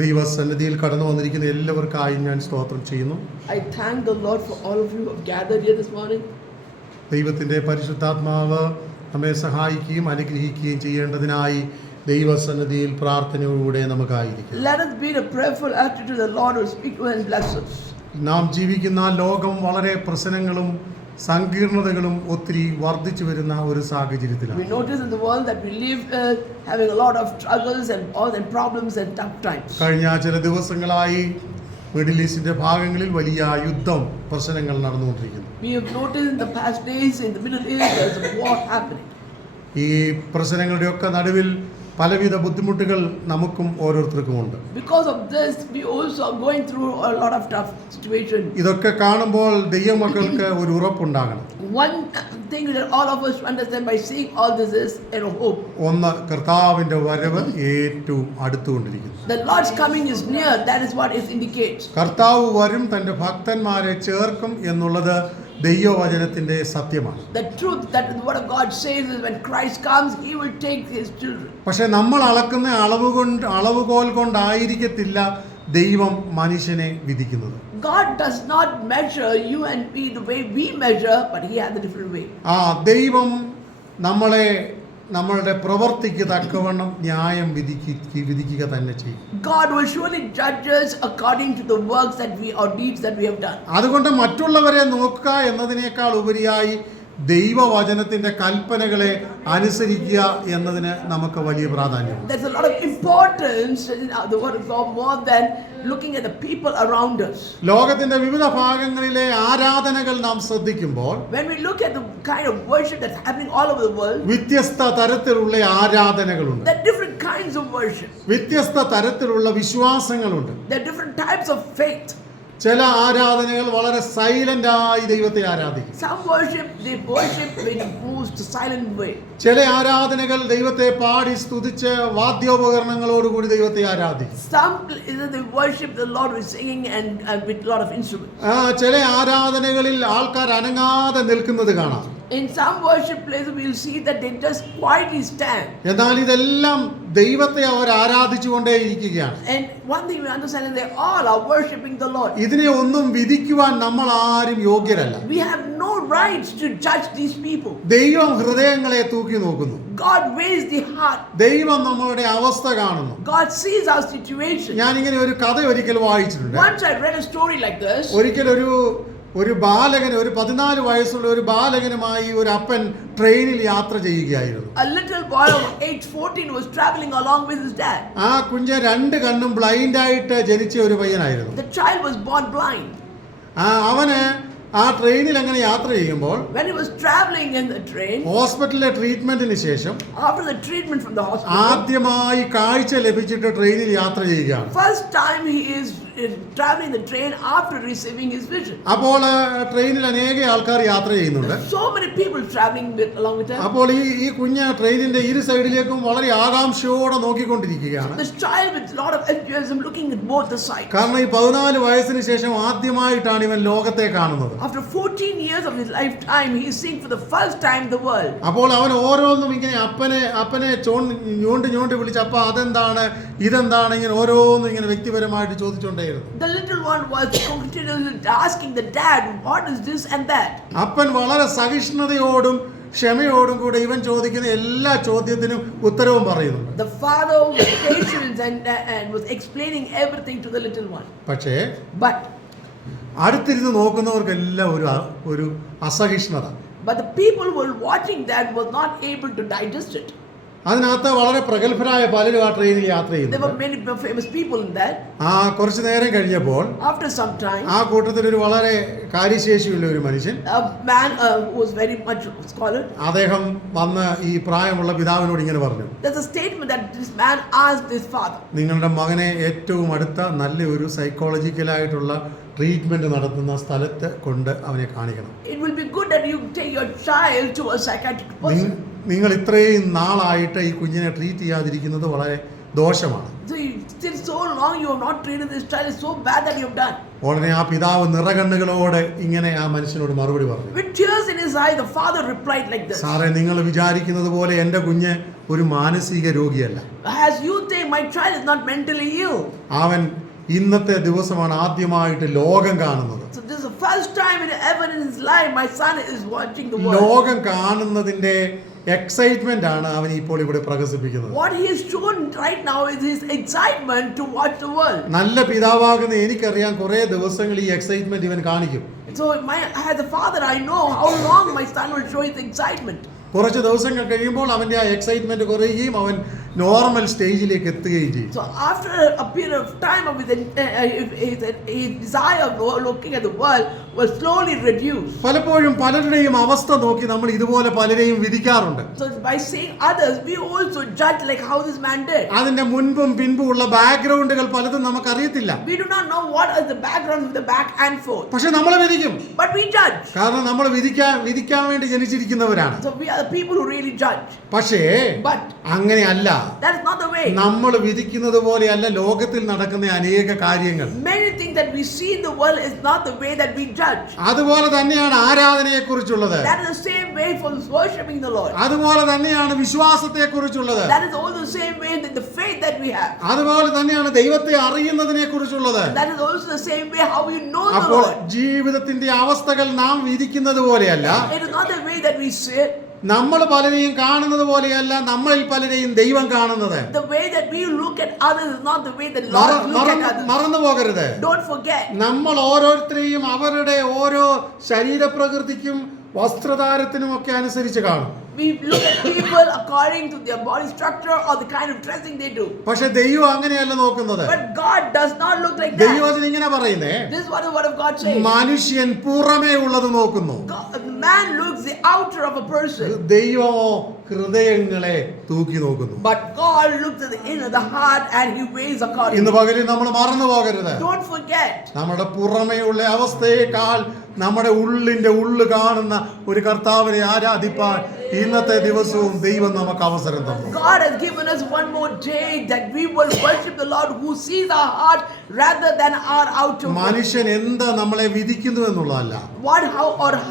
ദൈവസന്നിധിയിൽ കടന്നു വന്നിരിക്കുന്ന എല്ലാവർക്കായി ഞാൻ സ്തോത്രം ചെയ്യുന്നു. I thank the Lord for all of you who have gathered here this morning. ദൈവത്തിൻ്റെ പരിശുദ്ധാത്മാവ് നമ്മെ സഹായിക്കുകയും അനുഗ്രഹിക്കുകയും ചെയ്യേണ്ടതിനായി ദൈവസന്നിധിയിൽ പ്രാർത്ഥനയോടെ നമുക്കായിരിക്കും. Let us be in a prayerful attitude to the Lord who speak to and bless us. നാം ജീവിക്കുന്ന ലോകം വളരെ പ്രശ്നങ്ങളും സങ്കീർണതകളും ഒത്തിരി വർദ്ധിച്ചു വരുന്ന ഒരു സാഹചര്യത്തിലാണ്. We notice in the world that we live having a lot of struggles and all and problems and tough times. കഴിഞ്ഞ ചില ദിവസങ്ങളായി മിഡിൽ ഈസ്റ്റിന്റെ ഭാഗങ്ങളിൽ വലിയ യുദ്ധം പ്രശ്നങ്ങൾ നടന്നുകൊണ്ടിരിക്കുന്നു. We have noticed in the past days in the Middle East there is a war happening. ഈ പ്രശ്നങ്ങളുടെയൊക്കെ നടുവിൽ പലവിധ ബുദ്ധിമുട്ടുകൾ നമുക്കും ഓരോരുത്തർക്കും ഉണ്ട്. Because of this we also are going through a lot of tough situations. ഇതൊക്കെ കാണുമ്പോൾ ദൈവമക്കൾക്ക് ഒരു ഉറപ്പുണ്ടാകണം. One thing that all of us understand by seeing all this is a hope. ഒന്ന്, കർത്താവിന്റെ വരവ് ഏറ്റവും അടുത്തുകൊണ്ടിരിക്കുന്നു. The Lord's coming is near. That is what it indicates. കർത്താവ് വരും, തന്റെ ഭക്തന്മാരെ ചേർക്കും എന്നുള്ളത് ദൈവവചനത്തിന്റെ സത്യമാണ്. The truth that the word of God says is when Christ comes, he will take his children. പക്ഷെ നമ്മൾ അളക്കുന്ന അളവുകോൽ കൊണ്ടായിരിക്കത്തില്ല ദൈവം മനുഷ്യനെ വിധിക്കുന്നത്. God does not measure you and me the way we measure, but he has a different way. ദൈവം നമ്മളുടെ പ്രവൃത്തിക്ക് തക്കവണ്ണം ന്യായം വിധിക്കുക തന്നെ ചെയ്യും. God will surely judge us according to the works that we or deeds that we have done. അതുകൊണ്ട് മറ്റുള്ളവരെ നോക്കുക എന്നതിനേക്കാൾ ഉപരിയായി ദൈവവചനത്തിന്റെ കൽപ്പനകളെ അനുസരിക്കുക എന്നതിന് നമുക്ക് വലിയ പ്രാധാന്യമുണ്ട്. There's a lot of importance in the word of God more than looking at the people around us. ലോകത്തിന്റെ വിവിധ ഭാഗങ്ങളിലെ ആരാധനകൾ നാം ശ്രദ്ധിക്കുമ്പോൾ When we look at the kind of worship that's happening all over the world, വ്യത്യസ്ത തരത്തിലുള്ള ആരാധനകളുണ്ട്. there are different kinds of worship. വ്യത്യസ്ത തരത്തിലുള്ള വിശ്വാസങ്ങളുണ്ട്. There are different types of faith. ചില ആരാധനകൾ വളരെ സൈലന്റ് ആയി ദൈവത്തെ ആരാധിക്കും. Some worship they worship in a most silent way. ചില ആരാധനകൾ ദൈവത്തെ പാടി സ്തുതിച്ച് വാദ്യോപകരണങ്ങളോടുകൂടി ദൈവത്തെ ആരാധിക്കും. Some they worship the Lord with singing and with a lot of instruments. ചില ആരാധനകളിൽ ആൾക്കാർ അനങ്ങാതെ നിൽക്കുന്നത് കാണാം. In some worship places we will see that they just quietly stand. എന്നാൽ ഇതെല്ലാം ദൈവത്തെ അവർ ആരാധിച്ചുകൊണ്ടേയിരിക്കുകയാണ്. And one thing we understand is they all are worshiping the Lord. ഇതിനെ ഒന്നും വിധിക്കുവാൻ നമ്മൾ ആരും യോഗ്യരല്ല. We have no rights to judge these people. ദൈവം ഹൃദയങ്ങളെ തൂക്കി നോക്കുന്നു. God weighs the heart. ദൈവം നമ്മളുടെ അവസ്ഥ കാണുന്നു. God sees our situation. ഞാനിങ്ങനെ ഒരു കഥ ഒരിക്കൽ വായിച്ചിട്ടുണ്ട്. Once I read a story like this. ഒരിക്കൽ ഒരു ബാലകന്, ഒരു 14 വയസ്സുള്ള ഒരു ബാലകനുമായി ഒരു അപ്പൻ ട്രെയിനിൽ യാത്ര ചെയ്യുകയായിരുന്നു. A little boy of age 14 was traveling along with his dad. ആ കുഞ്ഞ് 2 കണ്ണും ബ്ലൈൻഡ് ആയിട്ട് ജനിച്ച ഒരു പയ്യനായിരുന്നു. The child was born blind. അവന് ആ ട്രെയിനിൽ അങ്ങനെ യാത്ര ചെയ്യുമ്പോൾ when he was traveling in the train, ഹോസ്പിറ്റലിലെ ട്രീറ്റ്മെന്റിന് ശേഷം after the treatment from the hospital, ആദ്യമായി കാഴ്ച ലഭിച്ചിട്ട് ട്രെയിനിൽ യാത്ര ചെയ്യുകയാണ്. first time he is traveling the train after receiving his vision. അപ്പോൾ ട്രെയിനിൽ അനേക ആൾക്കാർ യാത്ര ചെയ്യുന്നുണ്ട്. So many people traveling along with him. അപ്പോൾ ഈ കുഞ്ഞ് ട്രെയിനിന്റെ ഇരു സൈഡിലേക്കും വളരെ ആകാംക്ഷയോടെ നോക്കിക്കൊണ്ടിരിക്കുകയാണ്. This child with a lot of enthusiasm looking at both the sides. കാരണം ഈ 14 വയസ്സിന് ശേഷം ആദ്യമായിട്ടാണ് ഇവൻ ലോകത്തെ കാണുന്നത്. After 14 years of his lifetime, he is seeing for the first time the world. അപ്പോൾ അവൻ ഓരോന്നും ഇങ്ങനെ അപ്പനെ ഞോണ്ടി വിളിച്ച് അപ്പ അതെന്താണ് ഇതെന്താണ് ഇങ്ങനെ ഓരോന്നും ഇങ്ങനെ വ്യക്തിപരമായിട്ട് ചോദിച്ചുകൊണ്ടേയിരുന്നു. The little one was continually asking the dad, what is this and that. അപ്പൻ വളരെ സഹിഷ്ണുതയോടും ക്ഷമയോടും കൂടെ ഇവൻ ചോദിക്കുന്ന എല്ലാ ചോദ്യത്തിനും ഉത്തരവും പറയുന്നു. The father was patient and was explaining everything to the little one. പക്ഷേ But അടുത്തിരുന്ന് നോക്കുന്നവർക്കെല്ലാം ഒരു അസഹിഷ്ണുത. But the people who were watching that were not able to digest it. അതിനകത്ത് വളരെ പ്രഗത്ഭരായ പലരും ആ ട്രെയിനിൽ യാത്ര ചെയ്യുന്നു. There were many famous people in that. കുറച്ചു നേരം കഴിഞ്ഞപ്പോൾ After some time, ആ കൂട്ടത്തിൽ ഒരു വളരെ കാര്യശേഷിയുള്ള ഒരു മനുഷ്യൻ, a man who was very much a scholar, അദ്ദേഹം വന്ന് ഈ പ്രായമുള്ള പിതാവിനോട് ഇങ്ങനെ പറഞ്ഞു. There's a statement that this man asked his father, നിങ്ങളുടെ മകനെ ഏറ്റവും അടുത്ത നല്ല ഒരു സൈക്കോളജിക്കലായിട്ടുള്ള ട്രീറ്റ്മെന്റ് നടത്തുന്ന സ്ഥലത്ത് കൊണ്ട് അവനെ കാണിക്കണം. It will be good that you take your child to a psychiatric person. നിങ്ങൾ ഇത്രയും നാളായിട്ട് ഈ കുഞ്ഞിനെ ട്രീറ്റ് ചെയ്യാതിരിക്കുന്നത് വളരെ ദോഷമാണ്. So still so long you have not treated this child is so bad that you have done. ഉടനെ ആ പിതാവ് നിറകണ്ണുകളോട് ഇങ്ങനെ ആ മനുഷ്യനോട് മറുപടി പറഞ്ഞു. With tears in his eye, the father replied like this. സാറേ, നിങ്ങൾ വിചാരിക്കുന്നത് പോലെ എൻ്റെ കുഞ്ഞ് ഒരു മാനസിക രോഗിയല്ല. As you think, my child is not mentally ill. അവൻ ഇന്നത്തെ ദിവസമാണ് ആദ്യമായിട്ട് ലോകം കാണുന്നത്. So this is the first time ever in his life my son is watching the world. ലോകം കാണുന്നതിന്റെ എക്സൈറ്റ്മെന്റ് ആണ് അവൻ ഇപ്പോൾ ഇവിടെ പ്രകടിപ്പിക്കുന്നത്. What he is shown right now is his excitement to watch the world. നല്ല പിതാവാകുന്ന എനിക്കറിയാം കുറേ ദിവസങ്ങൾ ഈ എക്സൈറ്റ്മെന്റ് ഇവൻ കാണിക്കും. So as a father, I know how long my son will show his excitement. കുറച്ച് ദിവസങ്ങൾ കഴിയുമ്പോൾ അവന്റെ ആ എക്സൈറ്റ്മെന്റ് കുറയുകയും അവൻ നോർമൽ സ്റ്റേജിലേക്ക് എത്തുകയും ചെയ്യും. So after a period of time of his desire of looking at the world will slowly reduce. പലപ്പോഴും പലരുടെയും അവസ്ഥ നോക്കി നമ്മൾ ഇതുപോലെ പലരെയും വിധിക്കാറുണ്ട്. So by seeing others, we also judge like how this man did. അതിന്റെ മുൻപും പിൻപും ഉള്ള ബാക്ക്ഗ്രൗണ്ടുകൾ പലതും നമുക്കറിയത്തില്ല. We do not know what is the background of the back and forth. പക്ഷെ നമ്മൾ വിധിക്കും. But we judge. കാരണം നമ്മൾ വിധിക്കാൻ വേണ്ടി ജനിച്ചിരിക്കുന്നവരാണ്. So we are the people who really judge. പക്ഷേ But അങ്ങനെയല്ല. that is not the way. നമ്മൾ വിധിക്കുന്നത് പോലെയല്ല ലോകത്തിൽ നടക്കുന്ന അനേക കാര്യങ്ങൾ. Many things that we see in the world is not the way that we judge. അതുപോലെ തന്നെയാണ് ആരാധനയെക്കുറിച്ചുള്ളത്. That is the same way for worshiping the Lord. അതുപോലെ തന്നെയാണ് വിശ്വാസത്തെക്കുറിച്ചുള്ളത്. That is also the same way that the faith that we have. അതുപോലെ തന്നെയാണ് ദൈവത്തെ അറിയുന്നതിനെക്കുറിച്ചുള്ളത്. That is also the same way how we know the അപ്പോൾ Lord. ജീവിതത്തിന്റെ അവസ്ഥകൾ നാം വിധിക്കുന്നത് പോലെയല്ല. It is not the way that we see it. നമ്മൾ പലരെയും കാണുന്നത് പോലെയല്ല നമ്മളിൽ പലരെയും ദൈവം കാണുന്നത്. The way that we look at others is not the way that Lord look at others. മറന്നു പോകരുത്. Don't forget. നമ്മൾ ഓരോരുത്തരെയും അവരുടെ ഓരോ ശരീരപ്രകൃതിക്കും വസ്ത്രധാരത്തിനും ഒക്കെ അനുസരിച്ച് കാണും. We look at people according to their body structure or the kind of dressing they do. പക്ഷെ ദൈവം അങ്ങനെയല്ല നോക്കുന്നത്. But God does not look like that. ദൈവവചനം ഇങ്ങനെ പറയുന്നേ, This is what the word of God says. മനുഷ്യൻ പുറമേ ഉള്ളത് നോക്കുന്നു, Man looks the outer of a person. ദൈവമോ ഹൃദയങ്ങളെ തൂക്കി നോക്കുന്നു. But God looks at the inner, the heart, and He weighs accordingly. ഇന്ന് പകലിൽ നമ്മൾ മറന്നു പോകരുത്. Don't forget. നമ്മുടെ പുറമേയുള്ള അവസ്ഥയേക്കാൾ നമ്മുടെ ഉള്ളിന്റെ ഉള്ളു കാണുന്ന ഒരു കർത്താവിനെ ആരാധിപ്പാൻ ഇന്നത്തെ ദിവസവും ദൈവം നമുക്ക് അവസരം തന്നു. God has given us one more day that we will worship the Lord who sees our heart rather than our outer. മനുഷ്യൻ എന്താ നമ്മളെ വിധിക്കുന്നു എന്നുള്ളതല്ല.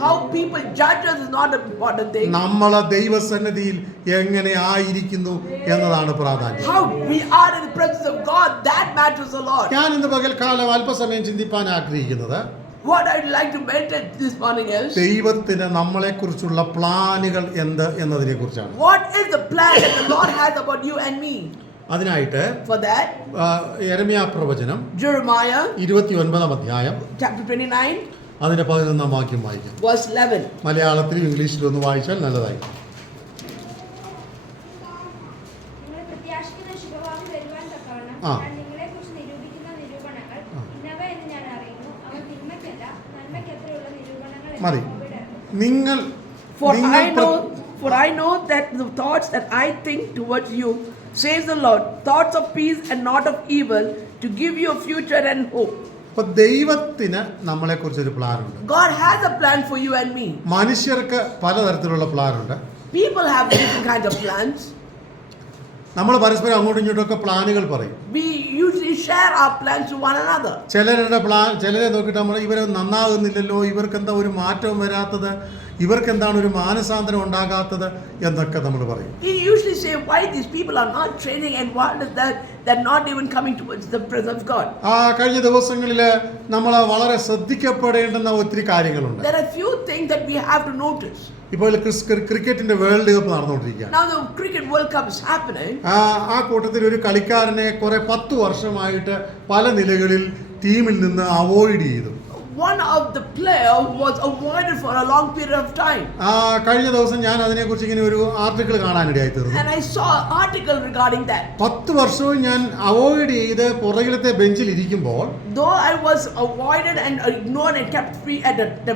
How people judge us is not an important thing. നമ്മളെ ദൈവസന്നിധിയിൽ എങ്ങനെ ആയിരിക്കുന്നു എന്നതാണ് പ്രാധാന്യം. How we are in the presence of God, that matters a lot. ഞാൻ ഇന്ന് പകൽക്കാലം അല്പസമയം ചിന്തിപ്പാൻ ആഗ്രഹിക്കുന്നത് What I'd like to meditate this morning is ദൈവത്തിന് നമ്മളെക്കുറിച്ചുള്ള പ്ലാനുകൾ എന്ത് എന്നതിനെ കുറിച്ചാണ്. what is the plan that the Lord has about you and me? അതിനായിട്ട് For that, യെരമ്യാ പ്രവചനം Jeremiah 29 അധ്യായം chapter 29 അതിന്റെ 11 വാക്യം വായിക്കാം. verse 11. മലയാളത്തിലും ഇംഗ്ലീഷിലും ഒന്ന് വായിച്ചാൽ നല്ലതായിരിക്കും. ആ. മതി. നിങ്ങൾ For I know that the thoughts that I think towards you, says the Lord, thoughts of peace and not of evil, to give you a future and hope. അപ്പൊ ദൈവത്തിന് നമ്മളെക്കുറിച്ചൊരു പ്ലാനുണ്ട്. God has a plan for you and me. മനുഷ്യർക്ക് പലതരത്തിലുള്ള പ്ലാനുണ്ട്. People have different kinds of plans. നമ്മൾ പരസ്പരം അങ്ങോട്ടും ഇങ്ങോട്ടും ഒക്കെ പ്ലാനുകൾ പറയും. We usually share our plans to one another. ചിലരെ നോക്കിയിട്ട് നമ്മൾ ഇവരെ നന്നാകുന്നില്ലല്ലോ, ഇവർക്ക് എന്താ ഒരു മാറ്റവും വരാത്തത്, ഇവർക്ക് എന്താണ് ഒരു മാനസാന്തരം ഉണ്ടാകാത്തത് എന്നൊക്കെ നമ്മൾ പറയും. We usually say why these people are not training and what is that they're not even coming towards the presence of God. കഴിഞ്ഞ ദിവസങ്ങളിൽ നമ്മൾ വളരെ ശ്രദ്ധിക്കപ്പെടേണ്ടുന്ന ഒത്തിരി കാര്യങ്ങളുണ്ട്. There are few things that we have to notice. ഇപ്പോൾ ക്രിക്കറ്റിന്റെ world cup നടന്നുകൊണ്ടിരിക്കുകയാണ്. Now the cricket world cup is happening. ആ കൂട്ടത്തിൽ ഒരു കളിക്കാരനെ 10 വർഷമായിട്ട് പല നിലകളിൽ ടീമിൽ നിന്ന് അവോയ്ഡ് ചെയ്തു. One of the player was avoided for a long period of time. കഴിഞ്ഞ ദിവസം ഞാൻ അതിനെക്കുറിച്ച് ഇങ്ങനെ ഒരു ആർട്ടിക്കിൾ കാണാനിടയായി തീർന്നു. And I saw an article regarding that. 10 വർഷവും ഞാൻ അവോയ്ഡ് ചെയ്ത് പുറകിലത്തെ ബെഞ്ചിൽ ഇരിക്കുമ്പോൾ, though I was avoided and ignored and kept free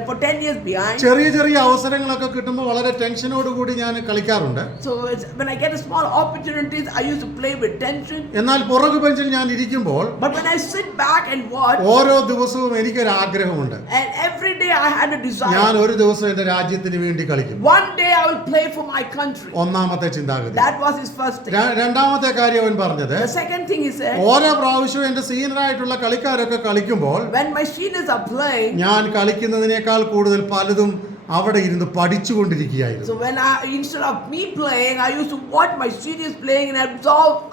for 10 years behind. ചെറിയ അവസരങ്ങളൊക്കെ കിട്ടുമ്പോൾ വളരെ ടെൻഷനോട് കൂടി ഞാൻ കളിക്കാറുണ്ട്. So when I get a small opportunities, I used to play with tension. എന്നാൽ പുറകു ബെഞ്ചിൽ ഞാൻ ഇരിക്കുമ്പോൾ, but when I sit back and watch, ഓരോ ദിവസവും എനിക്കൊരു ആഗ്രഹം, ആഗ്രഹമുണ്ട്. And every day I had a desire. ഞാൻ ഒരു ദിവസം എന്റെ രാജ്യത്തിന് വേണ്ടി കളിക്കും. One day I will play for my country. ഒന്നാമത്തെ ചിന്താഗതി. That was his first thing. രണ്ടാമത്തെ കാര്യം അവൻ പറഞ്ഞത്, The second thing he said, ഓരോ പ്രാവശ്യവും എന്റെ സീനിയറായിട്ടുള്ള കളിക്കാരൊക്കെ കളിക്കുമ്പോൾ when my seniors are playing, ഞാൻ കളിക്കുന്നതിനേക്കാൾ കൂടുതൽ പലതും അവിടെ ഇരുന്ന് പഠിച്ചുകൊണ്ടിരിക്കുകയായിരുന്നു. so when instead of me playing, I used to watch my seniors playing and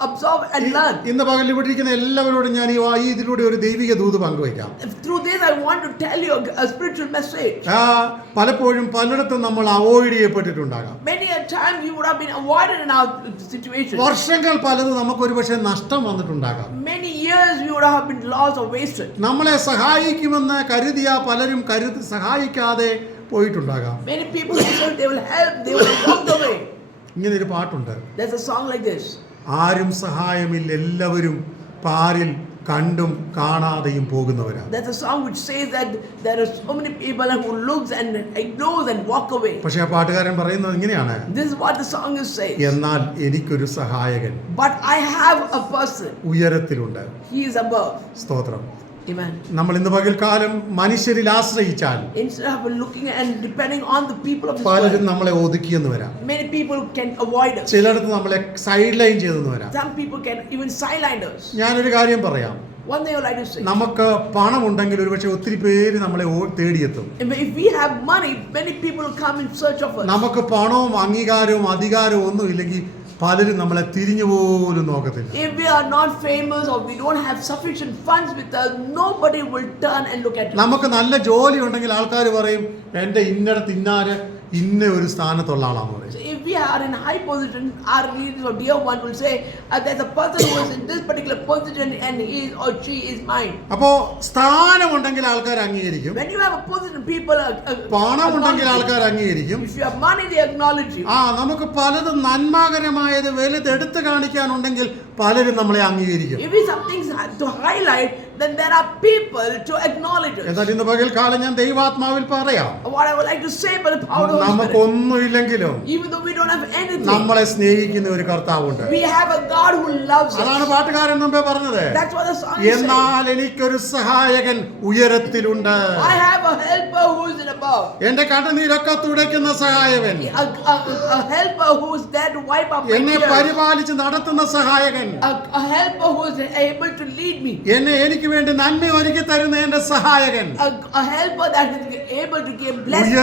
absorb and learn. ഇന്ന് പകൽ ഇവിടെ ഇരിക്കുന്ന എല്ലാവരോടും ഞാൻ ഈ ഇതിലൂടെ ഒരു ദൈവിക ദൂത് പങ്കുവയ്ക്കാം. Through this I want to tell you a spiritual message. പലപ്പോഴും പലയിടത്തും നമ്മൾ avoid ചെയ്യപ്പെട്ടിട്ടുണ്ടാകാം. Many a time you would have been avoided in our situation. വർഷങ്ങൾ പലതും നമുക്ക് ഒരുപക്ഷെ നഷ്ടം വന്നിട്ടുണ്ടാകാം. Many years you would have been lost or wasted. നമ്മളെ സഹായിക്കുമെന്ന് കരുതിയ പലരും സഹായിക്കാതെ പോയിട്ടുണ്ടാകാം. Many people said they will help, they will walk away. ഇങ്ങനെ ഒരു പാട്ടുണ്ട്. There's a song like this. ആരും സഹായമില്ല, എല്ലാവരും പാരിൽ കണ്ടും കാണാതെയും പോകുന്നവരാണ്. There's a song which says that there are so many people who looks and ignores and walk away. പക്ഷേ ആ പാട്ടുകാരൻ പറയുന്നത് ഇങ്ങനെയാണ്, This is what the song is saying. എന്നാൽ എനിക്കൊരു സഹായകൻ But I have a person. ഉയരത്തിലുണ്ട്. He is above. സ്തോത്രം. Amen. നമ്മൾ ഇന്ന് പകൽക്കാലം മനുഷ്യരിൽ ആശ്രയിച്ചാൽ Instead of looking and depending on the people of this പലരും world, നമ്മളെ ഒതുക്കിയെന്ന് വരാം. many people can avoid us. ചിലടത്ത് നമ്മളെ സൈഡ് ലൈൻ ചെയ്തെന്ന് വരാം. Some people can even sideline us. ഞാനൊരു കാര്യം പറയാം, One thing I would like to say. നമുക്ക് പണമുണ്ടെങ്കിൽ ഒരുപക്ഷെ ഒത്തിരി പേര് നമ്മളെ തേടിയെത്തും. If we have money, many people will come in search of us. നമുക്ക് പണവും അംഗീകാരവും അധികാരവും ഒന്നും ഇല്ലെങ്കിൽ പലരും നമ്മളെ തിരിഞ്ഞു പോലും നോക്കത്തില്ല. If we are not famous or we don't have sufficient funds with us, nobody will turn and look at us. നമുക്ക് നല്ല ജോലി ഉണ്ടെങ്കിൽ ആൾക്കാർ പറയും എൻ്റെ ഇന്നടത്ത് ഇന്നാര് ഇന്ന ഒരു സ്ഥാനത്തുള്ള ആളാന്ന് പറയും. So if we are in high position, our relatives or dear one will say, there's a person who is in this particular position and he or she is mine. അപ്പോ സ്ഥാനമുണ്ടെങ്കിൽ ആൾക്കാർ അംഗീകരിക്കും. When you have a position, people പണമുണ്ടെങ്കിൽ ആൾക്കാർ അംഗീകരിക്കും. If you have money, they acknowledge you. നമുക്ക് പലതും നന്മകരമായത് വലുത് എടുത്തു കാണിക്കാനുണ്ടെങ്കിൽ പലരും നമ്മളെ അംഗീകരിക്കും. If we have some things to highlight, then there are people to acknowledge us. എന്നാൽ ഇന്ന് പകൽക്കാലം ഞാൻ ദൈവാത്മാവിൽ പറയാം, What I would like to say by the power of the Spirit, നമുക്കൊന്നുമില്ലെങ്കിലും even though we don't have anything, നമ്മളെ സ്നേഹിക്കുന്ന ഒരു കർത്താവുണ്ട്. we have a God who loves us. അതാണ് പാട്ടുകാരൻ മുമ്പേ പറഞ്ഞത്, That's what the song is saying. എന്നാൽ എനിക്കൊരു സഹായകൻ ഉയരത്തിലുണ്ട്. I have a helper who is in above. എന്റെ കണ്ണുനീരൊക്കെ തുടയ്ക്കുന്ന സഹായകൻ, A helper who is there to wipe up my എന്നെ tears. പരിപാലിച്ച് നടത്തുന്ന സഹായകൻ, A helper who is able to lead me. എനിക്ക് വേണ്ടി നന്മ ഒരുക്കി തരുന്ന എന്റെ സഹായകൻ A helper that is able to give blessing.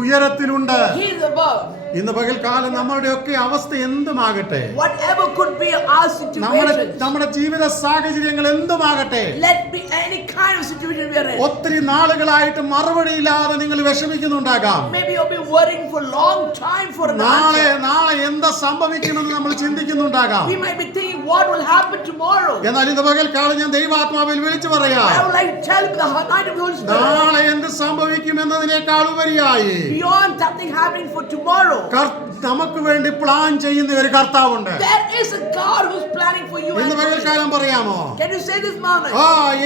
ഉയരത്തിലുണ്ട്. He is above. ഇന്ന് പകൽക്കാലം നമ്മുടെയൊക്കെ അവസ്ഥ എന്തുമാകട്ടെ, Whatever could be our situation, നമ്മുടെ ജീവിത സാഹചര്യങ്ങൾ എന്തുമാകട്ടെ, let be any kind of situation we are in. ഒത്തിരി നാളുകളായിട്ട് മറുപടിയില്ലാതെ നിങ്ങൾ വിഷമിക്കുന്നുണ്ടാകാം. Maybe you've been worrying for a long time for an നാളെ answer. എന്താ സംഭവിക്കുമെന്ന് നമ്മൾ ചിന്തിക്കുന്നുണ്ടാകാം. We might be thinking what will happen tomorrow. എന്നാൽ ഇന്ന് പകൽക്കാലം ഞാൻ ദൈവാത്മാവിൽ വിളിച്ചു പറയാം, I would like to tell you the night of the Holy Spirit. നാളെ എന്ത് സംഭവിക്കുമെന്നതിനേക്കാൾ ഉപരിയായി Beyond something happening for tomorrow, നമുക്ക് വേണ്ടി പ്ലാൻ ചെയ്യുന്ന ഒരു കർത്താവുണ്ട്. there is a God who's planning for you. ഇന്ന് പകൽക്കാലം പറയാമോ, Can you say this morning?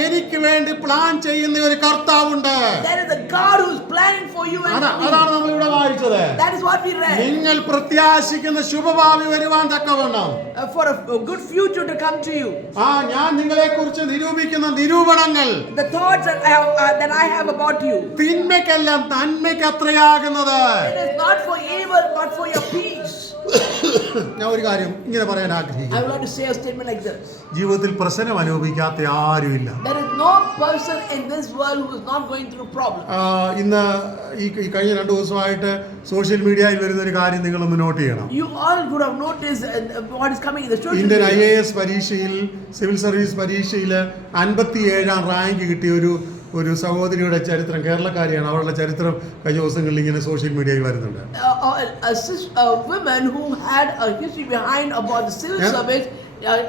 എനിക്ക് വേണ്ടി പ്ലാൻ ചെയ്യുന്ന ഒരു കർത്താവുണ്ട്. There is a God who's planning for you and for me. അതാണ് നമ്മൾ ഇവിടെ വായിച്ചത്. That is what we read. നിങ്ങൾ പ്രത്യാശിക്കുന്ന ശുഭഭാവി വരുവാൻ തക്കവണ്ണം For a good future to come to you. ഞാൻ നിങ്ങളെ കുറിച്ച് നിരൂപിക്കുന്ന നിരൂപണങ്ങൾ, The thoughts that I have about you. തിന്മയ്ക്കെല്ലാം നന്മയ്ക്ക് അത്രയാകുന്നത്. It is not for evil but for your peace. ഞാൻ ഒരു കാര്യം ഇങ്ങനെ പറയാൻ I ആഗ്രഹിക്കുന്നു, would like to say a statement like this. ജീവിതത്തിൽ പ്രശ്നം അനുഭവിക്കാത്ത ആരുമില്ല. There is no person in this world who is not going through problems. ഇന്ന് ഈ കഴിഞ്ഞ 2 ദിവസമായിട്ട് സോഷ്യൽ മീഡിയയിൽ വരുന്ന ഒരു കാര്യം നിങ്ങളൊന്ന് നോട്ട് ചെയ്യണം. You all could have noticed what is coming in the social Indian media. IAS പരീക്ഷയിൽ സിവിൽ സർവീസ് പരീക്ഷയിൽ 57ാം റാങ്ക് കിട്ടിയ ഒരു സഹോദരിയുടെ ചരിത്രം, കേരളക്കാരിയാണ്, അവരുടെ ചരിത്രം കഴിഞ്ഞ ദിവസങ്ങളിൽ ഇങ്ങനെ സോഷ്യൽ മീഡിയയിൽ വരുന്നുണ്ട്. A woman who had a history behind about the civil service,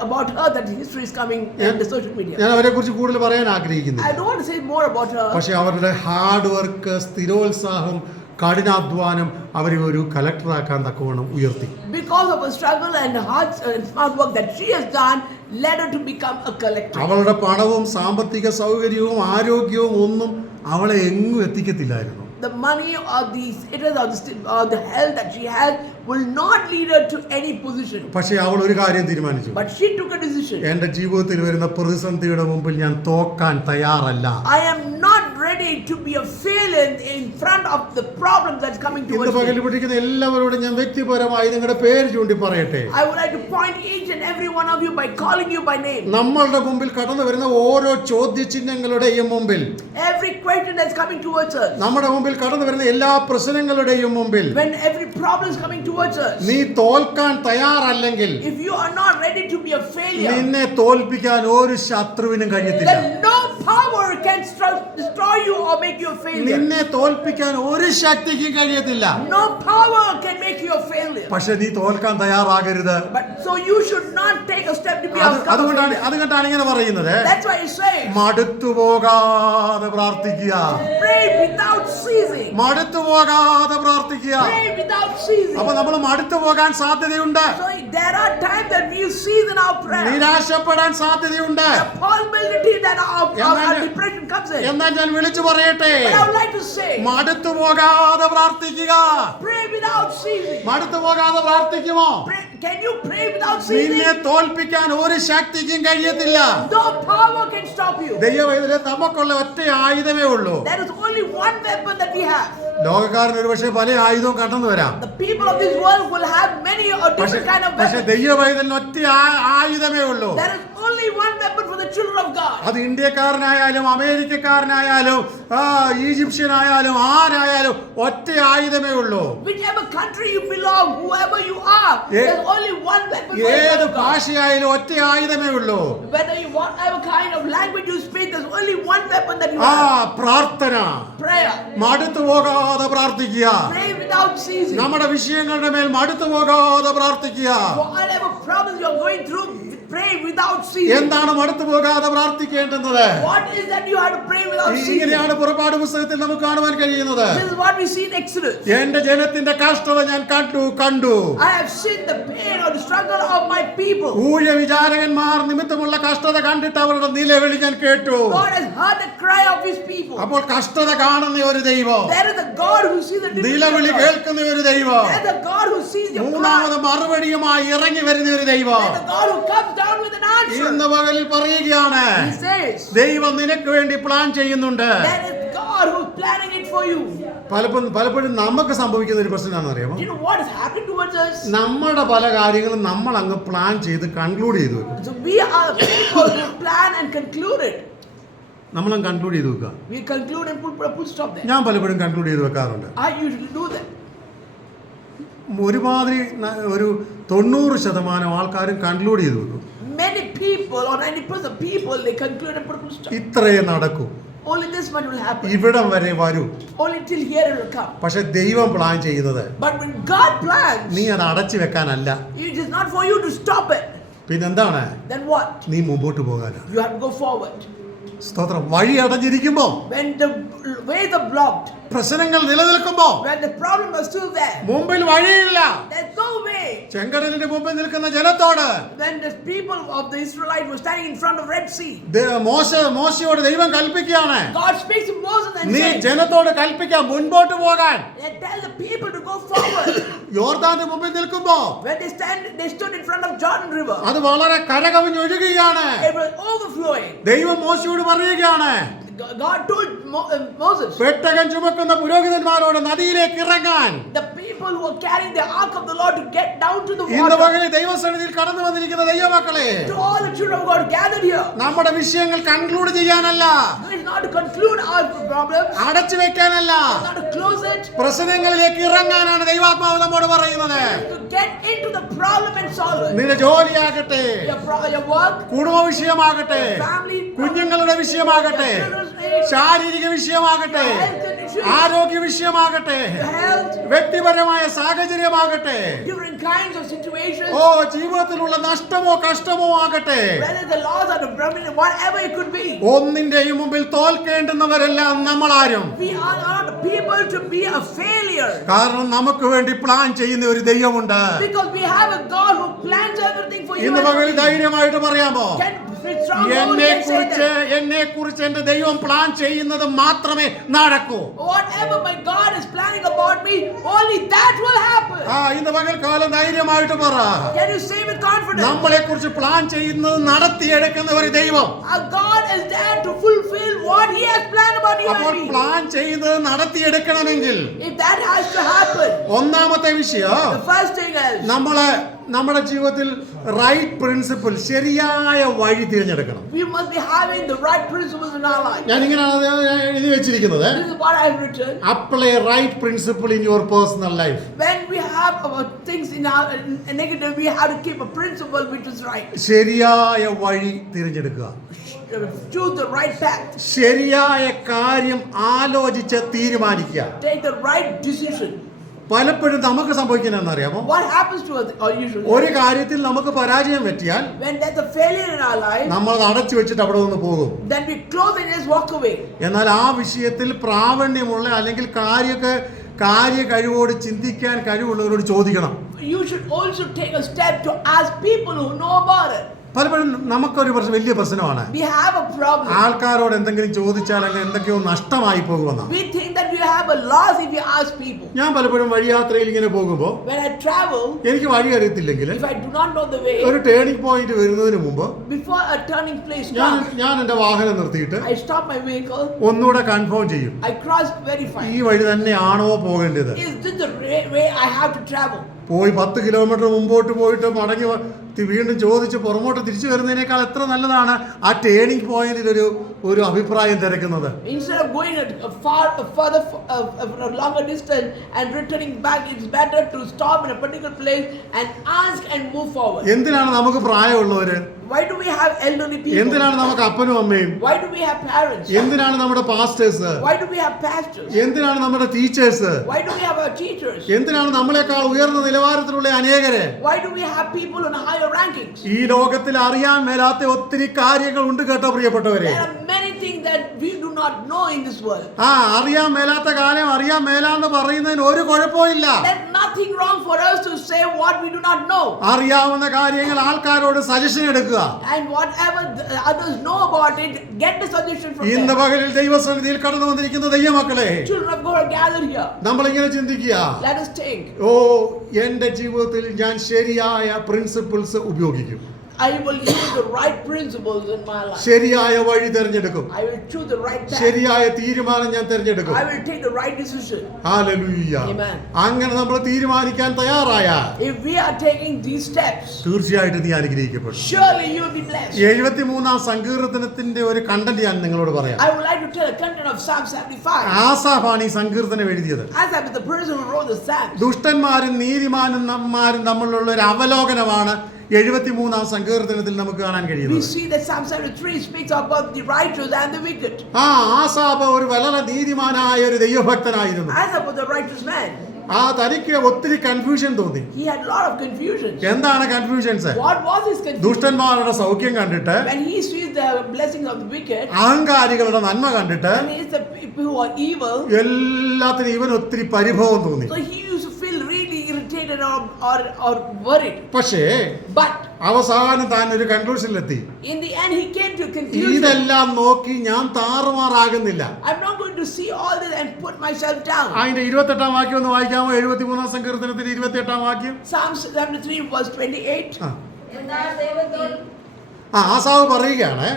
about her, that history is coming in the social media. ഞാൻ അവരെ കുറിച്ച് കൂടുതൽ പറയാൻ ആഗ്രഹിക്കുന്നില്ല. I don't want to say more about her. പക്ഷെ അവരുടെ ഹാർഡ് വർക്ക്, സ്ഥിരോത്സാഹം, കഠിനാധ്വാനം അവരെ ഒരു കളക്ടറാക്കാൻ തക്കവണ്ണം ഉയർത്തി. Because of a struggle and hard work that she has done, led her to become a collector. അവളുടെ പണവും സാമ്പത്തിക സൗകര്യവും ആരോഗ്യവും ഒന്നും അവളെ എങ്ങും എത്തിക്കത്തില്ലായിരുന്നു. The money or the status or the health that she has will not lead her to any position. പക്ഷേ അവൾ ഒരു കാര്യം തീരുമാനിച്ചു. But she took a decision. എന്റെ ജീവിതത്തിൽ വരുന്ന പ്രതിസന്ധിയുടെ മുമ്പിൽ ഞാൻ തോക്കാൻ തയ്യാറല്ല. I am not ready ready to be a failure in front of the problem that's coming ഇന്ന് towards പകൽ you. പഠിക്കുന്ന എല്ലാവരോടും ഞാൻ വ്യക്തിപരമായി നിങ്ങളുടെ പേര് ചൂണ്ടി പറയട്ടെ. I would like to point each and every one of you by calling you by name. നമ്മളുടെ മുമ്പിൽ കടന്നു വരുന്ന ഓരോ ചോദ്യചിഹ്നങ്ങളുടെയും മുമ്പിൽ, Every question that's coming towards us, നമ്മുടെ മുമ്പിൽ കടന്നു വരുന്ന എല്ലാ പ്രശ്നങ്ങളുടെയും മുമ്പിൽ when every problem is coming towards us, നീ തോൽക്കാൻ തയ്യാറല്ലെങ്കിൽ if you are not ready to be a failure, നിന്നെ തോൽപ്പിക്കാൻ ഒരു ശത്രുവിനും കഴിയത്തില്ല. then no power can destroy you or make you a failure. നിന്നെ തോൽപ്പിക്കാൻ ഒരു ശക്തിക്കും കഴിയത്തില്ല. No power can make you a failure. പക്ഷെ നീ തോൽക്കാൻ തയ്യാറാകരുത്. But so you should not take a step to be a failure. അതുകൊണ്ടാണ് ഇങ്ങനെ പറയുന്നത്, That's why he says, മടുത്തു പോകാതെ പ്രാർത്ഥിക്കുക. pray without ceasing. മടുത്തു പോകാതെ പ്രാർത്ഥിക്കുക. Pray without ceasing. അപ്പൊ നമ്മൾ മടുത്തു പോകാൻ സാധ്യതയുണ്ട്. So there are times that we cease in our prayer. നിരാശപ്പെടാൻ സാധ്യതയുണ്ട്. The possibility that our depression comes in. എന്നാൽ ഞാൻ വിളിച്ചു പറയട്ടെ, But I would like to say, മടുത്തു പോകാതെ പ്രാർത്ഥിക്കുക. pray without ceasing. മടുത്തു പോകാതെ പ്രാർത്ഥിക്കുമോ? Can you pray without നിന്നെ ceasing? തോൽപ്പിക്കാൻ ഒരു ശക്തിക്കും കഴിയത്തില്ല. No power can stop you. ദൈവവേദന നമുക്കുള്ള ഒറ്റ ആയുധമേ ഉള്ളൂ. There is only one weapon that we have. ലോകക്കാരന് ഒരു പക്ഷേ പല ആയുധവും കടന്നു വരാം. The people of this world will have many or different kind of പക്ഷെ weapons. ദൈവവേദന ഒറ്റ ആയുധമേ ഉള്ളൂ. There is only one weapon for the children of God. അത് ഇന്ത്യക്കാരനായാലും അമേരിക്കക്കാരനായാലും ഈജിപ്ഷ്യനായാലും ആരായാലും ഒറ്റ ആയുധമേ ഉള്ളൂ. Whichever country you belong, whoever you are, there's only one weapon for the ഏത് children of God. ഭാഷയായാലും ഒറ്റ ആയുധമേ ഉള്ളൂ. Whether you whatever kind of language you speak, there's only one weapon that you ആ have. പ്രാർത്ഥന. Prayer. മടുത്തു പോകാതെ പ്രാർത്ഥിക്കുക. Pray without ceasing. നമ്മുടെ വിഷയങ്ങളുടെ മേൽ മടുത്തു പോകാതെ പ്രാർത്ഥിക്കുക. Whatever problems you're going through, pray without ceasing. എന്താണ് മടുത്തു പോകാതെ പ്രാർത്ഥിക്കേണ്ടത്? What is that you have to pray without ceasing? ഇങ്ങനെയാണ് പുറപ്പാട് പുസ്തകത്തിൽ നമുക്ക് കാണുവാൻ കഴിയുന്നത്. This is what we see in Exodus. എന്റെ ജനത്തിന്റെ കഷ്ടത ഞാൻ കണ്ടു. I have seen the pain or the struggle of my people. ഊഴ വിചാരകന്മാർ നിമിത്തമുള്ള കഷ്ടത കണ്ടിട്ട് അവരുടെ നിലവിളി ഞാൻ കേട്ടു. God has heard the cry of his people. അപ്പോൾ കഷ്ടത കാണുന്ന ഒരു ദൈവം, There is a God who sees the നിലവിളി കേൾക്കുന്ന ഒരു ദൈവം, There is a God who sees your cry. മൂന്നാമത് മറുപടിയുമായി ഇറങ്ങി വരുന്ന ഒരു ദൈവം There is a God who comes down with an answer. ഇന്ന് പകലിൽ പറയുകയാണ്, He says, ദൈവം നിനക്ക് വേണ്ടി പ്ലാൻ ചെയ്യുന്നുണ്ട്. there is God who is planning it for you. പലപ്പോഴും നമുക്ക് സംഭവിക്കുന്ന ഒരു പ്രശ്നമാണെന്ന് അറിയാമോ? Do you know what is happening towards us? നമ്മുടെ പല കാര്യങ്ങളും നമ്മൾ അങ്ങ് പ്ലാൻ ചെയ്ത് കൺക്ലൂഡ് ചെയ്തു വെക്കും. So we are people who plan and conclude it. നമ്മളങ്ങ് കൺക്ലൂഡ് ചെയ്ത് വെക്കുക. We conclude and put a full stop there. ഞാൻ പലപ്പോഴും കൺക്ലൂഡ് ചെയ്ത് വെക്കാറുണ്ട്. I usually do that. ഒരുമാതിരി ഒരു 90% ആൾക്കാരും കൺക്ലൂഡ് ചെയ്ത് വെക്കും. Many people or 90% of people, they conclude and put a full stop. ഇത്രയേ നടക്കൂ, Only this much will happen. ഇവിടം വരെ വരൂ. Only till here it will come. പക്ഷെ ദൈവം പ്ലാൻ ചെയ്യുന്നത് But when God plans, നീ അത് അടച്ചു വെക്കാനല്ല. it is not for you to stop it. പിന്നെന്താണ്? Then what? നീ മുമ്പോട്ട് പോകാനാണ്. You have to go forward. സ്തോത്രം. വഴി അടഞ്ഞിരിക്കുമ്പോ, When the ways are blocked, പ്രശ്നങ്ങൾ നിലനിൽക്കുമ്പോ, when the problems are still there, മുമ്പിൽ വഴിയില്ല. there's no way. ചെങ്കടലിന്റെ മുമ്പിൽ നിൽക്കുന്ന ജനത്തോട് When the people of the Israelites were standing in front of Red Sea, മോശയോട് ദൈവം കൽപ്പിക്കുകയാണ്, God speaks to Moses and നീ says, ജനത്തോട് കൽപ്പിക്കാം മുൻപോട്ട് പോകാൻ. and tell the people to go forward. യോർദാന്റെ മുമ്പിൽ നിൽക്കുമ്പോ When they stood in front of Jordan River, അത് വളരെ കരകവിഞ്ഞൊഴുകുകയാണ്. it was overflowing. ദൈവം മോശയോട് പറയുകയാണ്, God told Moses, പെട്ടകം ചുമക്കുന്ന പുരോഹിതന്മാരോട് നദിയിലേക്ക് ഇറങ്ങാൻ. the people who are carrying the ark of the Lord, to get down to the ഇന്ന് water. പകലിൽ ദൈവസന്നിധിയിൽ കടന്നു വന്നിരിക്കുന്ന ദൈവമക്കളെ, To all the children of God gathered here, നമ്മുടെ വിഷയങ്ങൾ conclude ചെയ്യാനല്ല, it's not to conclude our problems, അടച്ചു വെക്കാനല്ല, it's not to close it, പ്രശ്നങ്ങളിലേക്ക് ഇറങ്ങാനാണ് ദൈവാത്മാവ് നമ്മോട് പറയുന്നത്. to get into the problem and solve it. നിന്റെ ജോലിയാകട്ടെ, Your work, കുടുംബ വിഷയമാകട്ടെ, family, കുഞ്ഞുങ്ങളുടെ വിഷയമാകട്ടെ, children's needs, ശാരീരിക വിഷയമാകട്ടെ, ആരോഗ്യ വിഷയമാകട്ടെ, your health, വ്യക്തിപരമായ സാഹചര്യമാകട്ടെ, different kinds of situations, ജീവിതത്തിലുള്ള നഷ്ടമോ കഷ്ടമോ ആകട്ടെ, whether the laws are the problem, whatever it could be. ഒന്നിന്റെയും മുമ്പിൽ തോൽക്കേണ്ടുന്നവരെല്ലാം നമ്മളാരും. We are not people to be a failure. കാരണം നമുക്ക് വേണ്ടി പ്ലാൻ ചെയ്യുന്ന ഒരു ദൈവമുണ്ട്. Because we have a God who plans everything for you. ഇന്ന് പകൽ ധൈര്യമായിട്ട് പറയാമോ, എന്നെ കുറിച്ച് എന്റെ ദൈവം പ്ലാൻ ചെയ്യുന്നത് മാത്രമേ നടക്കൂ. Whatever my God is planning about me, only that will happen. ഇന്ന് പകൽ കാലം ധൈര്യമായിട്ട് പറ, Can you say with confidence? നമ്മളെ കുറിച്ച് പ്ലാൻ ചെയ്യുന്നത് നടത്തിയെടുക്കുന്ന ഒരു ദൈവം. Our God is there to fulfill what He has planned about you അപ്പോൾ and me. പ്ലാൻ ചെയ്ത് നടത്തിയെടുക്കണമെങ്കിൽ If that has to happen, ഒന്നാമത്തെ വിഷയം the first thing is നമ്മുടെ ജീവിതത്തിൽ റൈറ്റ് പ്രിൻസിപ്പിൾ, ശരിയായ വഴി തിരഞ്ഞെടുക്കണം. we must be having the right principles in our life. ഞാൻ ഇങ്ങനെയാണ് എഴുതി വെച്ചിരിക്കുന്നത്. This is what I have written. Apply right principle in your personal life. When we have our things in our negative, we have to keep a principle which is right. ശരിയായ വഴി തിരഞ്ഞെടുക്കുക. Choose the right path. ശരിയായ കാര്യം ആലോചിച്ച് തീരുമാനിക്കുക. Take the right decision. പലപ്പോഴും നമുക്ക് സംഭവിക്കുന്നത് അറിയാമോ? What happens to us usually? ഒരു കാര്യത്തിൽ നമുക്ക് പരാജയം പറ്റിയാൽ When there's a failure in our life, നമ്മൾ അത് അടച്ചു വെച്ചിട്ട് അവിടെ നിന്ന് പോകും. then we close and just walk away. എന്നാൽ ആ വിഷയത്തിൽ പ്രാവണ്യമുള്ള അല്ലെങ്കിൽ കാര്യ കഴിവോട് ചിന്തിക്കാൻ കഴിവുള്ളവരോട് ചോദിക്കണം. You should also take a step to ask people who know about it. പലപ്പോഴും നമുക്കൊരു വലിയ പ്രശ്നമാണ്, We have a problem. ആൾക്കാരോട് എന്തെങ്കിലും ചോദിച്ചാൽ അങ്ങനെ എന്തൊക്കെയോ നഷ്ടമായി പോകുമെന്ന്. We think that we have a loss if we ask people. ഞാൻ പലപ്പോഴും വഴിയാത്രയിൽ ഇങ്ങനെ പോകുമ്പോൾ When I travel, എനിക്ക് വഴി അറിയത്തില്ലെങ്കിൽ if I do not know the way, ഒരു ടേണിംഗ് പോയിന്റ് വരുന്നതിന് മുമ്പ് before a turning place ഞാൻ comes, എൻ്റെ വാഹനം നിർത്തിയിട്ട് I stop my vehicle, ഒന്നുകൂടെ കൺഫേം ചെയ്യും, I cross verify. ഈ വഴി തന്നെയാണോ പോകേണ്ടത്. Is this the way I have to travel? പോയി 10 കിലോമീറ്റർ മുമ്പോട്ട് പോയിട്ട് മടങ്ങി വീണ്ടും ചോദിച്ച് പുറമോട്ട് തിരിച്ചു വരുന്നതിനേക്കാൾ എത്ര നല്ലതാണ് ആ ടേണിംഗ് പോയിന്റിൽ ഒരു അഭിപ്രായം തിരക്കുന്നത്. Instead of going a longer distance and returning back, it's better to stop in a particular place and ask and move forward. എന്തിനാണ് നമുക്ക് പ്രായമുള്ളവര്? Why do we have elderly people? എന്തിനാണ് നമുക്ക് അപ്പനും അമ്മയും? Why do we have parents? എന്തിനാണ് നമ്മുടെ pastors? Why do we have pastors? എന്തിനാണ് നമ്മുടെ teachers? Why do we have our teachers? എന്തിനാണ് നമ്മളെക്കാൾ ഉയർന്ന നിലവാരത്തിലുള്ള അനേകരെ? Why do we have people in higher rankings? ഈ ലോകത്തിൽ അറിയാൻ മേലാത്ത ഒത്തിരി കാര്യങ്ങൾ ഉണ്ട് കേട്ടോ പ്രിയപ്പെട്ടവരെ. There are many things that we do not know in this world. അറിയാൻ മേലാത്ത കാര്യം അറിയാൻ മേലാന്ന് പറയുന്നതിന് ഒരു കുഴപ്പമില്ല. There's nothing wrong for us to say what we do not know. അറിയാവുന്ന കാര്യങ്ങൾ ആൾക്കാരോട് സജഷൻ എടുക്കുക. And whatever others know about it, get the suggestion from ഇന്ന് them. പകലിൽ ദൈവസന്നിധിയിൽ കടന്നു വന്നിരിക്കുന്ന ദൈവമക്കളെ, Children of God are gathered here. നമ്മളിങ്ങനെ ചിന്തിക്കുക, Let us think. എന്റെ ജീവിതത്തിൽ ഞാൻ ശരിയായ പ്രിൻസിപ്പിൾസ് ഉപയോഗിക്കും, I will use the right principles in my life. ശരിയായ വഴി തിരഞ്ഞെടുക്കും, I will choose the right path. ശരിയായ തീരുമാനം ഞാൻ തിരഞ്ഞെടുക്കും. I will take the right decision. Hallelujah. Amen. അങ്ങനെ നമ്മൾ തീരുമാനിക്കാൻ തയ്യാറായാൽ If we are taking these steps, തീർച്ചയായിട്ടും നീ അനുഗ്രഹിക്കപ്പെടും. surely you will be blessed. 73-ാം സങ്കീർത്തനത്തിന്റെ ഒരു കണ്ടന്റ് ഞാൻ നിങ്ങളോട് പറയാം. I would like to tell the content of Psalm 75. ആസാഫാണ് ഈ സങ്കീർത്തനം എഴുതിയത്. Asaph is the person who wrote the Psalms. ദുഷ്ടന്മാരും നീതിമാന്മാരും തമ്മിലുള്ള ഒരു അവലോകനമാണ് 73-ാം സങ്കീർത്തനത്തിൽ നമുക്ക് കാണാൻ We കഴിയുന്നത്. see that Psalm 73 speaks about the righteous and the wicked. Asaph ഒരു വളരെ നീതിമാനായ ഒരു ദൈവഭക്തനായിരുന്നു. Asaph was a righteous man. തനിക്ക് ഒത്തിരി കൺഫ്യൂഷൻ തോന്നി. He had a lot of confusion. എന്താണ് confusions? What was his confusion? ദുഷ്ടന്മാരുടെ സൗഖ്യം കണ്ടിട്ട്, When he sees the blessings of the wicked, അഹങ്കാരികളുടെ നന്മ കണ്ടിട്ട്, when he sees the people who are evil, എല്ലാത്തിനും ഇവൻ ഒത്തിരി പരിഭവം തോന്നി. so he used to feel really irritated or worried. പക്ഷേ But അവസാനം താൻ ഒരു കൺക്ലൂഷനിലെത്തി. in the end, he came to a conclusion. ഇതെല്ലാം നോക്കി ഞാൻ താറുമാറാകുന്നില്ല. I'm not going to see all this and put myself down. അതിന്റെ 28-ാം വാക്യം ഒന്ന് വായിക്കാമോ? 73-ാം സങ്കീർത്തനത്തിന്റെ 28-ാം വാക്യം. Psalm 73 verse 28. എന്നാൽ ദൈവത്തോട് ആസാവ് പറയുകയാണ്,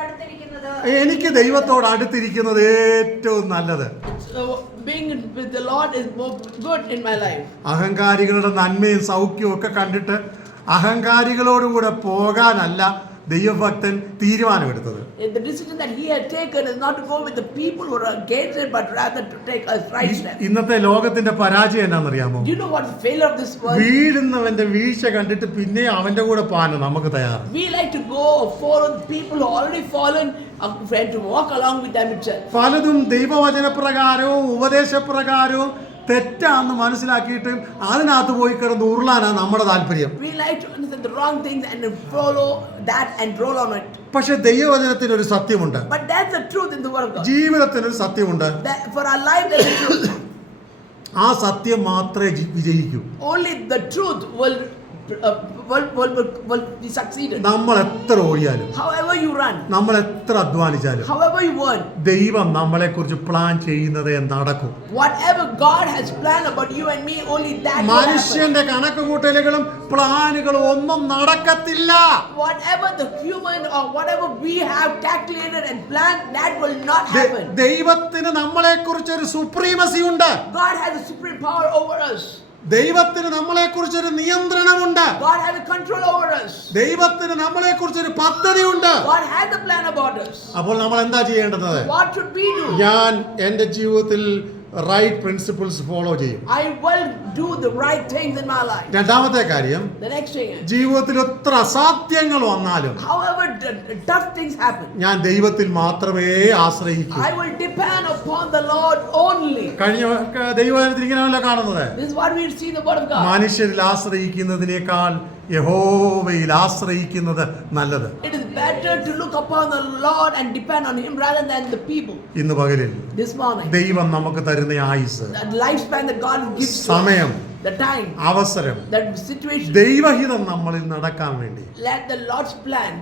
അടുത്തിരിക്കുന്നത് എനിക്ക് ദൈവത്തോട് അടുത്തിരിക്കുന്നത് ഏറ്റവും നല്ലത്. So being with the Lord is more good in my life. അഹങ്കാരികളുടെ നന്മയും സൗഖ്യവും ഒക്കെ കണ്ടിട്ട് അഹങ്കാരികളോടുകൂടെ പോകാനല്ല ദൈവഭക്തൻ തീരുമാനമെടുത്തത്. The decision that he had taken is not to go with the people who are against it, but rather to take a right step. ഇന്നത്തെ ലോകത്തിന്റെ പരാജയം എന്നാണെന്നറിയാമോ? Do you know what the failure of this world? വീഴുന്നവന്റെ വീഴ്ച കണ്ടിട്ട് പിന്നെ അവന്റെ കൂടെ പോകാൻ നമുക്ക് തയ്യാറ്. We like to go follow the people who already fallen and to walk along with them itself. പലതും ദൈവവചനപ്രകാരവും ഉപദേശപ്രകാരവും തെറ്റാന്ന് മനസ്സിലാക്കിയിട്ട് അതിനകത്ത് പോയി കിടന്ന് ഉരുളാനാണ് നമ്മുടെ താല്പര്യം. We like to understand the wrong things and to follow that and roll on it. പക്ഷെ ദൈവവചനത്തിന് ഒരു സത്യമുണ്ട്. But that's the truth in the word of God. ജീവിതത്തിനൊരു സത്യമുണ്ട്. That for our life there's a truth. ആ സത്യം മാത്രമേ വിജയിക്കൂ. Only the truth will be succeeded. നമ്മൾ എത്ര ഓടിയാലും, However you run, നമ്മൾ എത്ര അധ്വാനിച്ചാലും, however you earn, ദൈവം നമ്മളെ കുറിച്ച് പ്ലാൻ ചെയ്യുന്നതേ നടക്കും. whatever God has planned about you and me, only that will happen. മനുഷ്യന്റെ കണക്കുകൂട്ടലുകളും പ്ലാനുകളും ഒന്നും നടക്കത്തില്ല. Whatever the human or whatever we have calculated and planned, that will not happen. ദൈവത്തിന് നമ്മളെ കുറിച്ച് ഒരു സുപ്രീമസി ഉണ്ട്. God has a supreme power over us. ദൈവത്തിന് നമ്മളെ കുറിച്ചൊരു നിയന്ത്രണമുണ്ട്. God has a control over us. ദൈവത്തിന് നമ്മളെ കുറിച്ചൊരു പദ്ധതിയുണ്ട്. God has a plan about us. അപ്പോൾ നമ്മൾ എന്താ ചെയ്യേണ്ടത്? What should we do? ഞാൻ എൻ്റെ ജീവിതത്തിൽ റൈറ്റ് പ്രിൻസിപ്പിൾസ് ഫോളോ ചെയ്യും. I will do the right things in my life. രണ്ടാമത്തെ കാര്യം, The next thing is, ജീവിതത്തിൽ എത്ര അസാധ്യങ്ങൾ വന്നാലും however tough things happen, ഞാൻ ദൈവത്തിൽ മാത്രമേ ആശ്രയിക്കൂ. I will depend upon the Lord only. കഴിഞ്ഞ ദൈവത്തിൽ ഇങ്ങനെയല്ല കാണുന്നത്. This is what we see in the Word of God. മനുഷ്യരിൽ ആശ്രയിക്കുന്നതിനേക്കാൾ യഹോവയിൽ ആശ്രയിക്കുന്നത് നല്ലത്. It is better to look upon the Lord and depend on Him rather than the people. ഇന്ന് പകലിൽ This morning, ദൈവം നമുക്ക് തരുന്ന ആയുസ്, the lifespan that God gives to us, സമയം, the time, അവസരം, that situation, ദൈവഹിതം നമ്മളിൽ നടക്കാൻ വേണ്ടി let the Lord's plan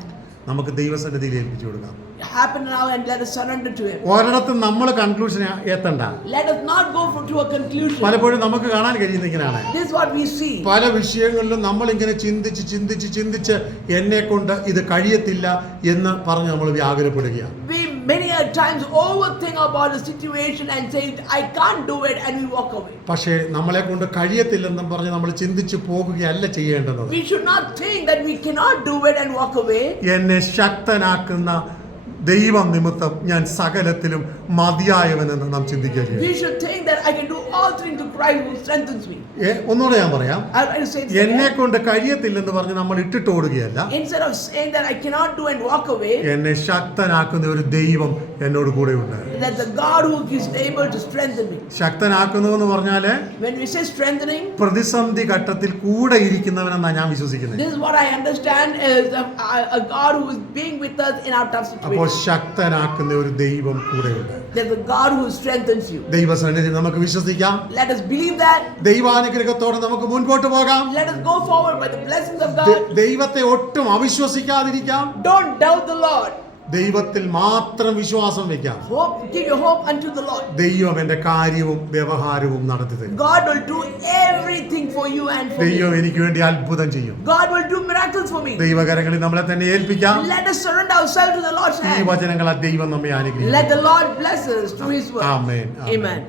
നമുക്ക് ദൈവസന്നിധിയിൽ ഏൽപ്പിച്ചു കൊടുക്കാം. happen now and let us surrender to Him. ഒരിടത്തും നമ്മൾ conclusion എത്തണ്ട. Let us not go to a conclusion. പലപ്പോഴും നമുക്ക് കാണാൻ കഴിയുന്ന ഇങ്ങനെയാണ്. This is what we see. പല വിഷയങ്ങളിലും നമ്മൾ ഇങ്ങനെ ചിന്തിച്ച് എന്നെ കൊണ്ട് ഇത് കഴിയത്തില്ല എന്ന് പറഞ്ഞ് നമ്മൾ വ്യാകുലപ്പെടുകയാണ്. We many a times overthink about the situation and say, I can't do it, and we walk away. പക്ഷേ നമ്മളെ കൊണ്ട് കഴിയത്തില്ലെന്നും പറഞ്ഞ് നമ്മൾ ചിന്തിച്ചു പോകുകയല്ല ചെയ്യേണ്ടത്. We should not think that we cannot do it and walk away. എന്നെ ശക്തനാക്കുന്ന ദൈവം നിമിത്തം ഞാൻ സകലത്തിലും മതിയായവനെന്ന് നാം ചിന്തിക്കുക. We should think that I can do all things to Christ who strengthens me. ഒന്നുകൂടെ ഞാൻ പറയാം, I'll say it എന്നെ again. കൊണ്ട് കഴിയത്തില്ലെന്ന് പറഞ്ഞ് നമ്മൾ ഇട്ടിട്ട് ഓടുകയല്ല. Instead of saying that I cannot do and walk away, എന്നെ ശക്തനാക്കുന്ന ഒരു ദൈവം എന്നോട് കൂടെ ഉണ്ട്. that the God who is able to strengthen me. ശക്തനാക്കുന്നു എന്ന് പറഞ്ഞാല് When we say strengthening, പ്രതിസന്ധി ഘട്ടത്തിൽ കൂടെ ഇരിക്കുന്നവനെന്നാണ് ഞാൻ വിശ്വസിക്കുന്നത്. this is what I understand is a God who is being with us in our tough അപ്പോൾ situation. ശക്തനാക്കുന്ന ഒരു ദൈവം കൂടെയുണ്ട്. There's a God who strengthens you. ദൈവസന്നിധി നമുക്ക് വിശ്വസിക്കാം. Let us believe that. ദൈവാനുഗ്രഹത്തോടെ നമുക്ക് മുൻപോട്ട് പോകാം. Let us go forward by the blessings of God. ദൈവത്തെ ഒട്ടും അവിശ്വസിക്കാതിരിക്കാം. Don't doubt the Lord. ദൈവത്തിൽ മാത്രം വിശ്വാസം വെക്കാം. Hope, give your hope unto the Lord. ദൈവം എന്റെ കാര്യവും വ്യവഹാരവും നടത്തി തരും. God will do everything for you and for ദൈവം me. എനിക്ക് വേണ്ടി അത്ഭുതം ചെയ്യും. God will do miracles for me. ദൈവകരങ്ങളിൽ നമ്മളെ തന്നെ ഏൽപ്പിക്കാം. Let us surrender ourselves to the Lord's ഈ hand. വചനങ്ങൾ ദൈവം നമ്മെ അനുഗ്രഹിക്കും. Let the Lord bless us through His word. Amen. Amen.